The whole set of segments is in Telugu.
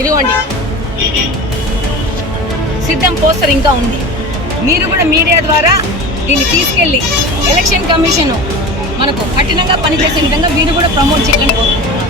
ఇదిగోండి సిద్ధం పోస్టర్ ఇంకా ఉంది. మీరు కూడా మీడియా ద్వారా దీన్ని తీసుకెళ్లి ఎలక్షన్ కమిషన్ మనకు కఠినంగా పనిచేసే విధంగా మీరు కూడా ప్రమోట్ చేయాలని కోరుకుంటున్నాను.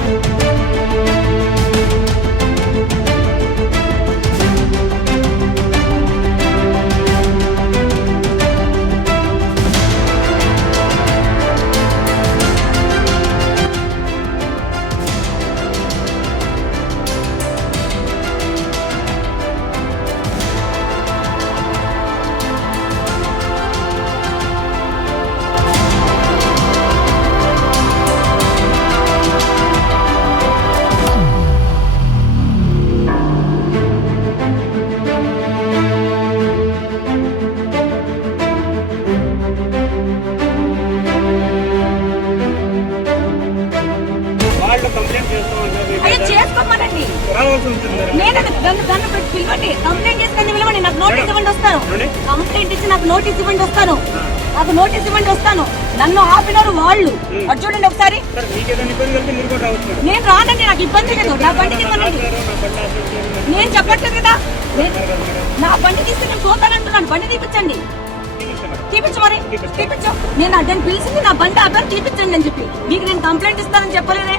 చేసుకోమనండి, నేను దాన్ని పెట్టి పిలవండి, కంప్లైంట్ చేసుకుని పిలవండి, నాకు నోటీస్ ఇవ్వండి వస్తాను, కంప్లైంట్ ఇచ్చి నాకు నోటీస్ ఇవ్వండి వస్తాను, నాకు నోటీస్ ఇవ్వండి వస్తాను. నన్ను ఆపినారు వాళ్ళు, అది చూడండి ఒకసారి. నేను రానండి, నాకు ఇబ్బంది లేదు, నా బండికి ఇవ్వనండి. నేను చెప్పట్లేదు కదా, నా బండి తీస్తే నేను పోతానంటున్నాను. బండి తీపించండి, తీపించు, మరి తీపించు. నేను అడ్డని పిలిచింది నా బండి అబ్బాయి తీపించండి అని చెప్పి, మీకు నేను కంప్లైంట్ ఇస్తానని చెప్పలేదే.